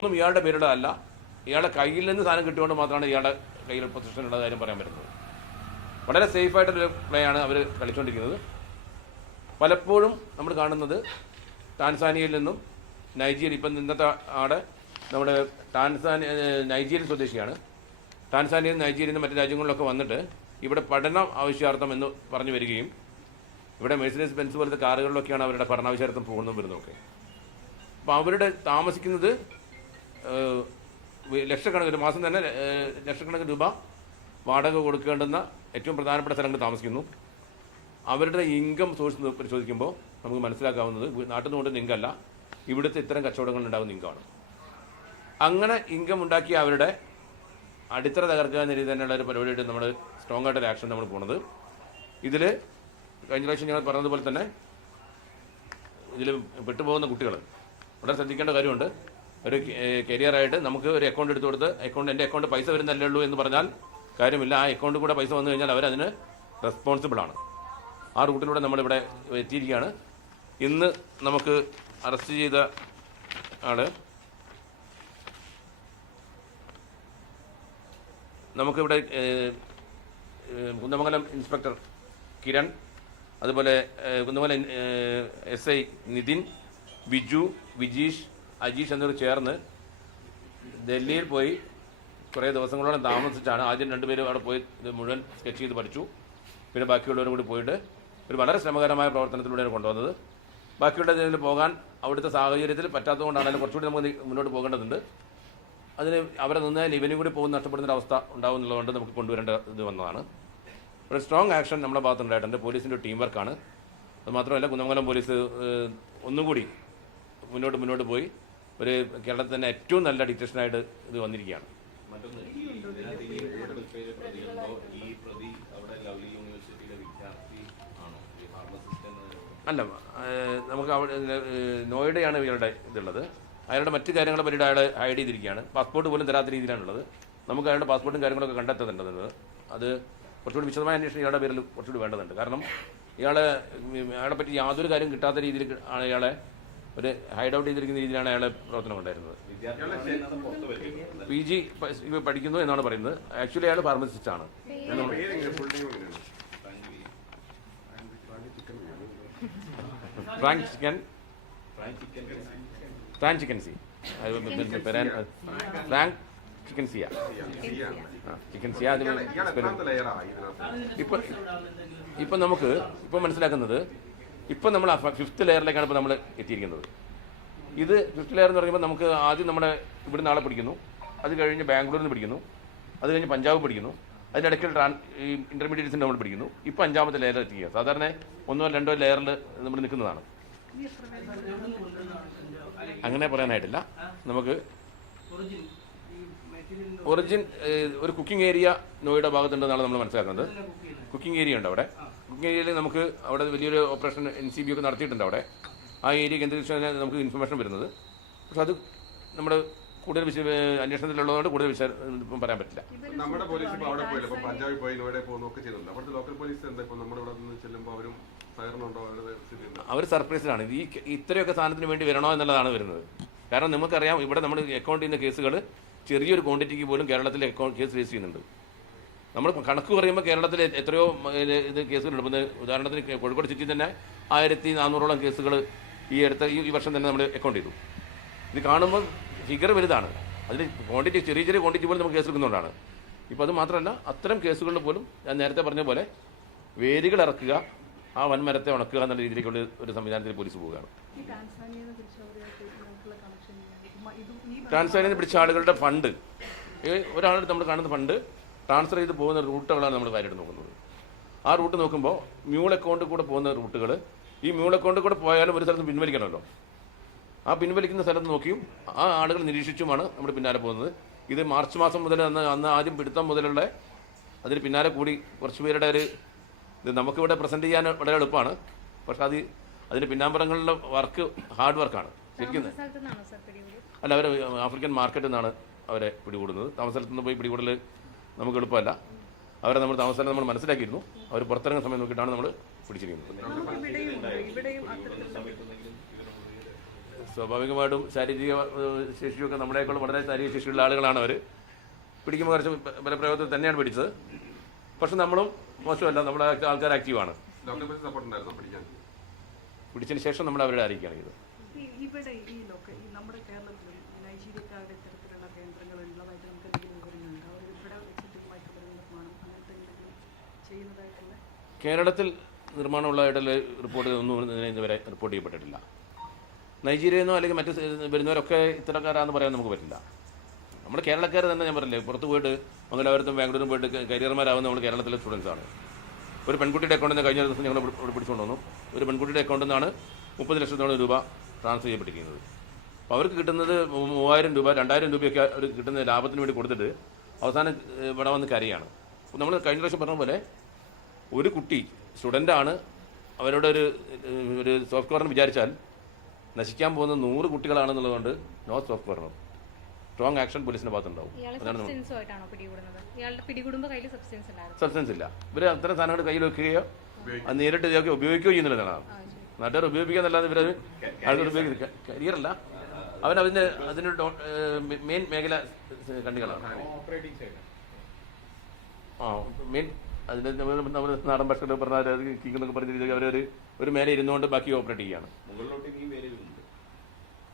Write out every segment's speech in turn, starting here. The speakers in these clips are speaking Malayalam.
ഒന്നും ഇയാളുടെ പേരുടെ അല്ല ഇയാളുടെ കയ്യിൽ നിന്ന് സാധനം കിട്ടിയോണ്ട് മാത്രമാണ് ഇയാളുടെ കയ്യിൽ പൊസിഷൻ ഉള്ള കാര്യം പറയാൻ പറ്റുന്നത്. വളരെ സേഫ് ആയിട്ടൊരു പ്ലേ ആണ് അവർ കളിച്ചുകൊണ്ടിരിക്കുന്നത് പലപ്പോഴും നമ്മൾ കാണുന്നത് ടാൻസാനിയയിൽ നിന്നും നൈജീരിയ ഇപ്പം ഇന്നത്തെ ആടെ നമ്മുടെ ടാൻസാനി നൈജീരിയൻ സ്വദേശിയാണ്. ടാൻസാനിയയിൽ നൈജീരിയയിൽ നിന്ന് മറ്റു രാജ്യങ്ങളിലൊക്കെ വന്നിട്ട് ഇവിടെ പഠനം ആവശ്യാർത്ഥം എന്ന് പറഞ്ഞു വരികയും ഇവിടെ മെഴ്സിഡസ് ബെൻസ് പോലത്തെ കാറുകളിലൊക്കെയാണ് അവരുടെ പഠനാവശ്യാർത്ഥം പോകുന്നതും വരുന്നതൊക്കെ അപ്പോൾ അവരുടെ താമസിക്കുന്നത് ലക്ഷക്കണക്കിന് മാസം തന്നെ ലക്ഷക്കണക്കിന് രൂപ വാടക കൊടുക്കേണ്ടുന്ന ഏറ്റവും പ്രധാനപ്പെട്ട സ്ഥലങ്ങൾ താമസിക്കുന്നു. അവരുടെ ഇൻകം സോഴ്സ് പരിശോധിക്കുമ്പോൾ നമുക്ക് മനസ്സിലാക്കാവുന്നത് നാട്ടിൽ നിന്ന് കൊണ്ടുവന്ന ഇൻകല്ല. ഇവിടുത്തെ ഇത്തരം കച്ചവടങ്ങൾ ഉണ്ടാകുന്ന ഇൻകമാണ് അങ്ങനെ ഇൻകം ഉണ്ടാക്കിയ അവരുടെ അടിത്തറ തകർക്കുക എന്ന രീതി തന്നെയുള്ള ഒരു പരിപാടിയായിട്ട് നമ്മൾ സ്ട്രോങ് ആയിട്ടൊരു ആക്ഷൻ നമ്മൾ പോണത്. ഇതിൽ കഴിഞ്ഞ പ്രാവശ്യം ഞങ്ങൾ പറഞ്ഞതുപോലെ തന്നെ ഇതിൽ പെട്ടുപോകുന്ന കുട്ടികൾ വളരെ ശ്രദ്ധിക്കേണ്ട കാര്യമുണ്ട്. ഒരു കരിയറായിട്ട് നമുക്ക് ഒരു അക്കൗണ്ട് എടുത്തു കൊടുത്ത് അക്കൗണ്ട് എന്റെ അക്കൗണ്ട് പൈസ വരുന്നല്ലേ ഉള്ളൂ എന്ന് പറഞ്ഞാൽ കാര്യമില്ല. ആ അക്കൗണ്ട് കൂടെ പൈസ വന്നു കഴിഞ്ഞാൽ അവരതിന് റെസ്പോൺസിബിൾ ആണ്. ആ റൂട്ടിലൂടെ നമ്മളിവിടെ എത്തിയിരിക്കുകയാണ്. ഇന്ന് നമുക്ക് അറസ്റ്റ് ചെയ്ത ആൾ നമുക്കിവിടെ കുന്ദമംഗലം ഇൻസ്പെക്ടർ കിരൺ അതുപോലെ കുന്ദമംഗലം എസ് ഐ നിതിൻ ബിജു വിജീഷ് അജീഷ് എന്നിവർ ചേർന്ന് ഡൽഹിയിൽ പോയി കുറേ ദിവസങ്ങളോളം താമസിച്ചാണ് ആദ്യം രണ്ടുപേരും അവിടെ പോയി മുഴുവൻ സ്കെച്ച് ചെയ്ത് പഠിച്ചു. പിന്നെ ബാക്കിയുള്ളവരും കൂടി പോയിട്ട് ഒരു വളരെ ശ്രമകരമായ പ്രവർത്തനത്തിലൂടെയാണ് കൊണ്ടുവന്നത്. ബാക്കിയുള്ള ഇതിൽ പോകാൻ അവിടുത്തെ സാഹചര്യത്തിൽ പറ്റാത്തതുകൊണ്ടാണെങ്കിലും കുറച്ചുകൂടി നമുക്ക് മുന്നോട്ട് പോകേണ്ടതുണ്ട്. അതിന് അവരെ നിന്നാൽ ഇവനും കൂടി പോകുന്ന നഷ്ടപ്പെടുന്ന അവസ്ഥ ഉണ്ടാകുന്നുള്ളതുകൊണ്ട് നമുക്ക് കൊണ്ടുവരേണ്ട ഇത് വന്നതാണ്. ഒരു സ്ട്രോങ് ആക്ഷൻ നമ്മുടെ ഭാഗത്തുണ്ടായിട്ടുണ്ട്. പോലീസിന്റെ ടീം വർക്കാണ് അതുമാത്രമല്ല കുന്നമംഗലം പോലീസ് ഒന്നും കൂടി മുന്നോട്ട് മുന്നോട്ട് പോയി. ഒരു കേരളത്തിൽ തന്നെ ഏറ്റവും നല്ല ഡിറ്റക്ഷനായിട്ട് ഇത് വന്നിരിക്കുകയാണ്. അല്ല നമുക്ക് അവിടെ നോയിഡയാണ് ഇയാളുടെ ഇതുള്ളത്. അയാളുടെ മറ്റു കാര്യങ്ങളെ പറ്റിയിട്ട് അയാൾ ഹൈഡ് ചെയ്തിരിക്കുകയാണ്. പാസ്പോർട്ട് പോലും തരാത്ത രീതിയിലാണുള്ളത്. നമുക്ക് അയാളുടെ പാസ്പോർട്ടും കാര്യങ്ങളൊക്കെ കണ്ടെത്തേണ്ടതുണ്ട് അത് കുറച്ചുകൂടി വിശദമായ അന്വേഷണം ഇയാളുടെ പേരിൽ കുറച്ചുകൂടി വേണ്ടതുണ്ട്. കാരണം ഇയാളെ അയാളെ പറ്റി യാതൊരു കാര്യം കിട്ടാത്ത രീതിയിൽ ആണ് ഇയാളെ ഒരു ഹൈഡ് ഔട്ട് ചെയ്തിരിക്കുന്ന രീതിയിലാണ് അയാളെ പ്രവർത്തനം ഉണ്ടായിരുന്നത്. പി ജി പഠിക്കുന്നു എന്നാണ് പറയുന്നത്. ആക്ച്വലി അയാൾ ഫാർമസിസ്റ്റ് ആണ്. Frank chicken Frank chicken C Frank chicken സിയ ചിക്കൻ സിയ ഇപ്പൊ ഇപ്പൊ നമുക്ക് ഇപ്പൊ മനസ്സിലാക്കുന്നത് ഇപ്പൊ നമ്മൾ ഫിഫ്ത്ത് ലെയറിലേക്കാണ് ഇപ്പോൾ നമ്മൾ എത്തിയിരിക്കുന്നത്. ഇത് ഫിഫ്ത്ത് ലെയർ എന്ന് പറയുമ്പോൾ നമുക്ക് ആദ്യം നമ്മുടെ ഇവിടെ നാളെ പിടിക്കുന്നു. അത് കഴിഞ്ഞ് ബാംഗ്ലൂരിൽ നിന്ന് പിടിക്കുന്നു. അത് കഴിഞ്ഞ് പഞ്ചാബ് പിടിക്കുന്നു. അതിന്റെ ഇടയ്ക്ക് ട്രാൻ ഈ ഇന്റർമീഡിയറ്റ്സിന്റെ നമ്മൾ പിടിക്കുന്നു. ഇപ്പം അഞ്ചാമത്തെ ലെയർ എത്തിക്കുക. സാധാരണ ഒന്നോ രണ്ടോ ലെയറിൽ നമ്മൾ നിൽക്കുന്നതാണ്. അങ്ങനെ പറയാനായിട്ടില്ല. നമുക്ക് ഒറിജിൻ ഒരു കുക്കിംഗ് ഏരിയ നോയിഡ ഭാഗത്തുണ്ടെന്നാണ് നമ്മൾ മനസ്സിലാക്കുന്നത്. കുക്കിംഗ് ഏരിയ ഉണ്ട് അവിടെ ഏരിയയിൽ നമുക്ക് അവിടെ വലിയൊരു ഓപ്പറേഷൻ എൻ സി ബി ഒക്കെ നടത്തിയിട്ടുണ്ട് അവിടെ. ആ ഏരിയ കേന്ദ്രീകരിച്ചാണ് നമുക്ക് ഇൻഫർമേഷൻ വരുന്നത്. പക്ഷെ അത് നമ്മുടെ കൂടുതൽ വിശ അന്വേഷണത്തിലുള്ളതുകൊണ്ട് കൂടുതൽ വിശ ഇപ്പം പറയാൻ പറ്റില്ല. നമ്മുടെ പോലീസ് ഇപ്പോൾ അവിടെ പോയില്ല. ഇപ്പോൾ പഞ്ചാബിൽ പോയി ഇവിടെ പോകുന്നൊക്കെ ചെയ്യുന്നുണ്ട്. അവിടുത്തെ ലോക്കൽ പോലീസ് എന്താ ഇപ്പോൾ നമ്മുടെ ഇവിടെ നിന്ന് ചെല്ലുമ്പോൾ അവരും അവർ സർപ്രൈസിലാണ്. ഈ ഇത്രയൊക്കെ സാധനത്തിന് വേണ്ടി വരണോ എന്നുള്ളതാണ് വരുന്നത്. കാരണം നമുക്കറിയാം ഇവിടെ നമ്മൾ അക്കൗണ്ട് ചെയ്യുന്ന കേസുകൾ ചെറിയൊരു ക്വാണ്ടിറ്റിക്ക് പോലും കേരളത്തിലെ അക്കൗണ്ട് കേസ് ഫേസ് ചെയ്യുന്നുണ്ട്. നമ്മൾ കണക്ക് പറയുമ്പോൾ കേരളത്തിൽ എത്രയോ ഇത് കേസുകളുണ്ട്. ഇപ്പം ഉദാഹരണത്തിന് കോഴിക്കോട് സിറ്റിയിൽ തന്നെ ആയിരത്തി നാനൂറോളം കേസുകൾ ഈ അടുത്ത ഈ വർഷം തന്നെ നമ്മൾ അക്കൗണ്ട് ചെയ്തു. ഇത് കാണുമ്പോൾ ഫിഗർ വലുതാണ്. അതിൽ ക്വാണ്ടിറ്റി ചെറിയ ചെറിയ ക്വാണ്ടിറ്റി പോലും നമുക്ക് കേസ് എടുക്കുന്നതുകൊണ്ടാണ്. ഇപ്പോൾ അത് മാത്രമല്ല അത്തരം കേസുകളിൽ പോലും ഞാൻ നേരത്തെ പറഞ്ഞ പോലെ വേരുകൾ ഇറക്കുക ആ വൻമരത്തെ ഉണക്കുക എന്നുള്ള രീതിയിലേക്കുള്ള ഒരു സംവിധാനത്തിൽ പോലീസ് പോവുകയാണ്. ചെയ്ത് പിടിച്ച ആളുകളുടെ ഫണ്ട് ഒരാൾ നമ്മൾ കാണുന്ന ഫണ്ട് ട്രാൻസ്ഫർ ചെയ്ത് പോകുന്ന റൂട്ടുകളാണ് നമ്മൾ കാര്യമായിട്ട് നോക്കുന്നത്. ആ റൂട്ട് നോക്കുമ്പോൾ മ്യൂൾ അക്കൗണ്ടിൽ കൂടെ പോകുന്ന റൂട്ടുകൾ ഈ മ്യൂൾ അക്കൗണ്ടിൽ കൂടെ പോയാലും ഒരു സ്ഥലത്ത് പിൻവലിക്കണമല്ലോ. ആ പിൻവലിക്കുന്ന സ്ഥലത്ത് നോക്കിയും ആ ആളുകൾ നിരീക്ഷിച്ചുമാണ് നമ്മൾ പിന്നാലെ പോകുന്നത്. ഇത് മാർച്ച് മാസം മുതൽ അന്ന് അന്ന് ആദ്യം പിടുത്തം മുതലുള്ള അതിന് പിന്നാലെ കൂടി കുറച്ച് പേരുടെ ഒരു ഇത് നമുക്കിവിടെ പ്രസന്റ് ചെയ്യാൻ വളരെ എളുപ്പമാണ്. പക്ഷെ അത് അതിന് പിന്നാമ്പറങ്ങളിലെ വർക്ക് ഹാർഡ് വർക്കാണ് ശരിക്കും അല്ല അവർ ആഫ്രിക്കൻ മാർക്കറ്റിൽ നിന്നാണ് അവരെ പിടികൂടുന്നത്. താമസ സ്ഥലത്ത് നിന്ന് പോയി പിടികൂടൽ നമുക്ക് എളുപ്പമല്ല. അവരെ നമ്മൾ താമസം നമ്മൾ മനസ്സിലാക്കിയിരുന്നു. അവർ പുറത്തിറങ്ങുന്ന സമയം നോക്കിയിട്ടാണ് നമ്മൾ പിടിച്ചിരിക്കുന്നത്. ഇവിടെയും ഇവിടെയും അത്തരത്തിലുള്ള സ്വാഭാവികമായിട്ടും ശാരീരിക ശേഷിയൊക്കെ നമ്മളെക്കാൾ വളരെ ശാരീരിക ശേഷിയുള്ള ആളുകളാണ് അവർ പിടിക്കുമ്പോൾ കുറച്ച് ബലപ്രയോഗത്തിൽ തന്നെയാണ് പിടിച്ചത്. പക്ഷെ നമ്മളും മോശമല്ല. നമ്മളെ ആൾക്കാർ ആക്റ്റീവാണ് ലോക്കൽ സപ്പോർട്ട് ഉണ്ടായിരുന്നു പിടിക്കാൻ? പിടിച്ചതിന് ശേഷം നമ്മൾ അവരുടെ അറിയിക്കുകയാണ് ഇത് ഇവിടെ ഈ നമ്മുടെ കേരളത്തിലും ഈ നൈജീരിയക്കാരുടെ ചെയ്യുന്നതായിട്ടുള്ള നിർമ്മാണമുള്ള നിർമ്മാണമുള്ളതായിട്ടുള്ള റിപ്പോർട്ട് ഒന്നും ഇതുവരെ റിപ്പോർട്ട് ചെയ്യപ്പെട്ടിട്ടില്ല. നൈജീരിയയിൽ നിന്നോ അല്ലെങ്കിൽ മറ്റ് വരുന്നവരൊക്കെ ഇത്തരക്കാരാന്ന് പറയാൻ നമുക്ക് പറ്റില്ല. നമ്മൾ കേരളക്കാർ തന്നെ ഞാൻ പറഞ്ഞില്ലേ പുറത്ത് പോയിട്ട് മംഗലാപുരത്തും ബാംഗ്ലൂരും പോയിട്ട് കരിയർമാരാവുന്ന നമ്മൾ കേരളത്തിലെ സ്റ്റുഡൻസാണ് ഒരു പെൺകുട്ടിയുടെ അക്കൗണ്ടിൽ നിന്ന് കഴിഞ്ഞ ദിവസം ഞങ്ങൾ ഇവിടെ പിടിച്ചുകൊണ്ട് വന്നു. ഒരു പെൺകുട്ടിയുടെ അക്കൗണ്ടിൽ നിന്നാണ് മുപ്പത് ലക്ഷത്തോളം രൂപ ട്രാൻസ്ഫർ ചെയ്യപ്പെട്ടിരിക്കുന്നത്. അപ്പോൾ അവർക്ക് കിട്ടുന്നത് മൂവായിരം രൂപ രണ്ടായിരം രൂപയൊക്കെ അവർ കിട്ടുന്ന ലാഭത്തിന് വേണ്ടി കൊടുത്തിട്ട് അവസാനം ഇവിടെ വന്ന് കരയാണ്. നമ്മൾ കഴിഞ്ഞ പ്രാവശ്യം പറഞ്ഞ പോലെ ഒരു കുട്ടി സ്റ്റുഡന്റാണ് അവരുടെ ഒരു ഒരു സോഫ്റ്റ് കോർണർ വിചാരിച്ചാൽ നശിക്കാൻ പോകുന്ന നൂറ് കുട്ടികളാണെന്നുള്ളതുകൊണ്ട് no soft corner strong action പോലീസിന്റെ ഭാഗത്തുണ്ടാവും. ഇയാളെ അതാണ് നമ്മൾ പിടികൂടുന്നത്? ഇയാളുടെ പിടികൂടുമ്പോൾ കയ്യിൽ സബ്സ്റ്റൻസ് ഉണ്ടായിരുന്നു. സബ്സ്റ്റൻസ് ഇല്ല. ഇവർ അത്തരം സാധനങ്ങൾ കയ്യിൽ വെക്കുകയോ അത് നേരിട്ട് ഇതൊക്കെ ഉപയോഗിക്കുകയോ ചെയ്യുന്നില്ലെന്നാണ് നാട്ടുകാർ ഉപയോഗിക്കാന്നല്ലാതെ ഇവർ ആളുകൾ ഉപയോഗിക്കുന്നത് അല്ല അവൻ അതിന്റെ അതിന്റെ മെയിൻ മേഖല കണ്ണികളാണ്. മെയിൻ നമ്മൾ നാടൻ ഭക്ഷണം പറഞ്ഞാൽ പറഞ്ഞ കിങ് എന്നൊക്കെ പറഞ്ഞിട്ട് അവരൊരു ഒരു മേലെ ഇരുന്നുകൊണ്ട് ബാക്കി ഓപ്പറേറ്റ് ചെയ്യുകയാണ്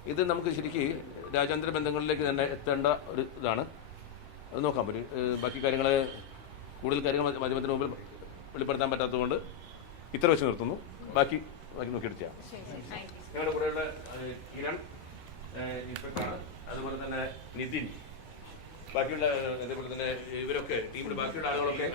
ഇത് നമുക്ക് ശരിക്ക് രാജ്യാന്തര ബന്ധങ്ങളിലേക്ക് തന്നെ എത്തേണ്ട ഒരു ഇതാണ്. അത് നോക്കാം. ഒരു ബാക്കി കാര്യങ്ങൾ കൂടുതൽ കാര്യങ്ങൾ മാധ്യ- മാധ്യമത്തിന് മുമ്പിൽ വെളിപ്പെടുത്താൻ പറ്റാത്തതുകൊണ്ട് ഇത്ര വെച്ച് നിർത്തുന്നു. ബാക്കി ബാക്കി നോക്കിയിട്ട് ചെയ്യാം. ഞങ്ങളുടെ കൂടെയുള്ള കിരൺ ഇൻസ്പെക്ടറാണ്. അതുപോലെ തന്നെ നിതിൻ. ബാക്കിയുള്ള ഇതേപോലെ തന്നെ ഇവരൊക്കെ ടീമിൽ ബാക്കിയുള്ള ആളുകളൊക്കെ